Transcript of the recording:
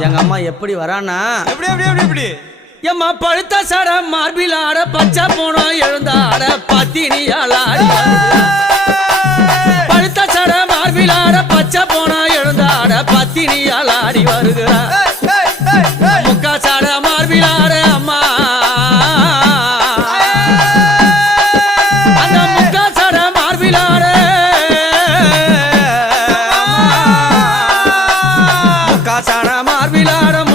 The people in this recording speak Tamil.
எங்க அம்மா எப்படி வரானா எப்படி எப்படி எப்படி எப்படி எம்மா பழுத்த சட மார்பில் ஆட பச்சை போனோம் எழுந்தாட பத்தினியால் ஆடி பழுத்த சட மார்பில் ஆட பச்சை போனோம் எழுந்தாட பத்தினியால் ஆடி வருகிறார் முக்கா சட மார்பில் ஆட அம்மா அந்த முக்கா சட மார்பில் ஆட முக்கா சட மார்பில் ஆட